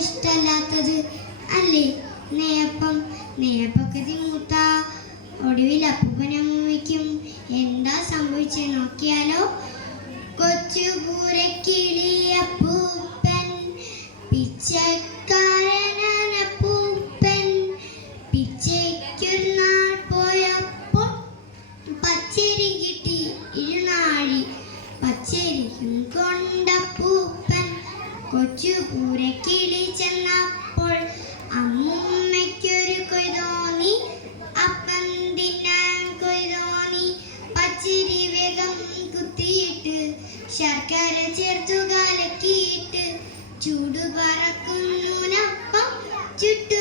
ഇഷ്ടമല്ലാത്തത് അല്ലേ? നെയ്യപ്പം നെയ്യപ്പക്കത്തി മൂത്ത ഒടുവിൽ അപ്പൂപ്പനമ്മയ്ക്കും എന്താ സംഭവിച്ചു നോക്കിയാലോ? കൊച്ചു പൂരക്കിളിയപ്പൂപ്പൻ പിച്ചക്കാരനപ്പൂപ്പൻ പിച്ചയ്ക്കൊരു നാൾ പോയപ്പോൾ പച്ചരി കിട്ടി ഇരുനാഴി പച്ചരിക്കും കൊണ്ടപ്പൂപ്പൻ കൊച്ചു പൂരക്കിളി ചെന്നപ്പോൾ അമ്മൂമ്മയ്ക്കൊരു കൊയ് തോന്നി. അപ്പം തിന്നാൻ കൊയ് തോന്നി. പച്ചരി വേഗം കുത്തിയിട്ട് ശർക്കര ചേർത്തു കലക്കിയിട്ട് ചൂട് പറക്കുന്നൂനപ്പം ചുട്ടു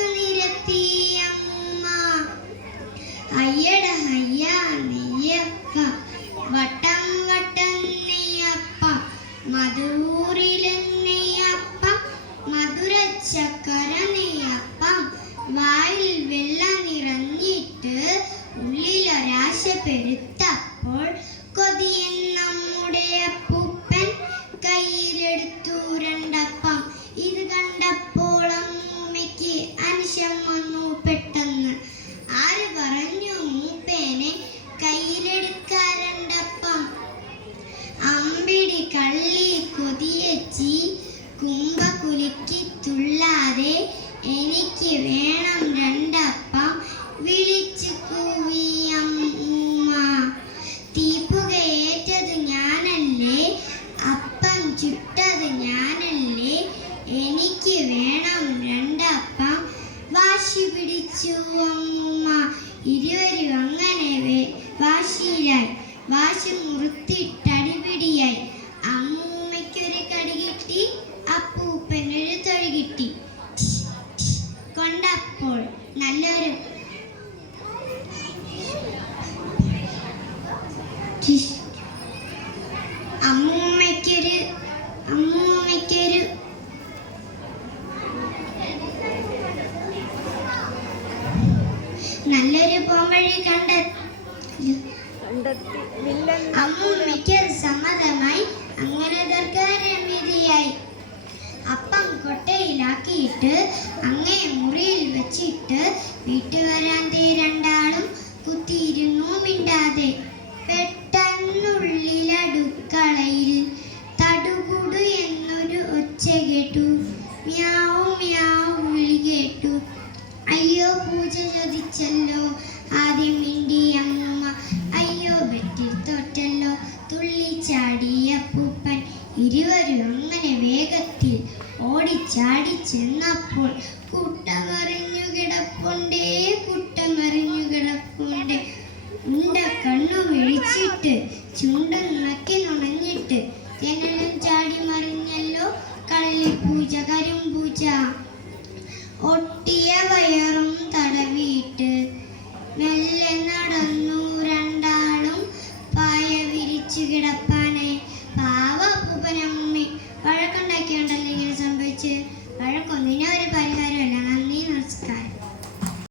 വായിൽ വെള്ളം നിറഞ്ഞിട്ട് ഉള്ളിലൊരാശ പെരുത്തപ്പോൾ കൊതിയൻ നമ്മുടെ അപ്പൂപ്പൻ കയ്യിലെടുത്തു രണ്ടപ്പം. ഇത് കണ്ടപ്പോൾ അമ്മൂമ്മയ്ക്ക് അനിശം വന്നു പെട്ടെന്ന്. ആര് പറഞ്ഞു മൂപ്പേനെ കയ്യിലെടുക്കാരണ്ടപ്പം അമ്പിടി കള്ളി കൊതിയച്ചി കുമ്പ കുലുക്കി തുള്ളാതെ എനിക്ക് വേണം രണ്ടപ്പം. വിളിച്ചു കൂവിയമ്മ തീപ്പുകയേറ്റത് ഞാനല്ലേ? അപ്പം ചുട്ടത് ഞാനല്ലേ? എനിക്ക് വേണം രണ്ടപ്പം. വാശി പിടിച്ചു അമ്മ ഇരുവരും അങ്ങനെ വാശിയിലായി. വാശി മുറുത്തിട്ടടിപിടിയായി നല്ലൊരു. അമ്മൂമ്മയ്ക്കൊരു അമ്മൂമ്മയ്ക്കൊരു നല്ലൊരു പോംവഴി കണ്ട അമ്മൂമ്മയ്ക്ക് സമ്മതമായി അങ്ങനെ ദർഗാരമിതിയായി അപ്പം കൊട്ടയിലാക്കിയിട്ട് അങ്ങേ മുറിയിൽ വെച്ചിട്ട് വീട്ടുവരാന്തെ രണ്ടാളും കുത്തിയിരുന്നു മിണ്ടാതെ. പെട്ടെന്നുള്ളിലടുക്കളയിൽ തടുകുടു എന്നൊരു ഒച്ച കേട്ടു. മ്യാവും മ്യാവും വിളി കേട്ടു. അയ്യോ പൂജ ചോദിച്ചല്ലോ. ആദ്യം മിണ്ടി അമ്മ അയ്യോ വെട്ടി തൊട്ടല്ലോ തുള്ളിച്ചാടിയ പൂപ്പൻ ഇരുവരും അങ്ങനെ വേഗത്തിൽ ഓടിച്ചാടി ചെന്നപ്പോൾ കുട്ടമറിഞ്ഞു കിടപ്പുണ്ടേ കുട്ടമറിഞ്ഞു കിടപ്പുണ്ടേ. ഉണ്ട കണ്ണു വിളിച്ചിട്ട് ചുണ്ടും നക്കി നുണഞ്ഞിട്ട്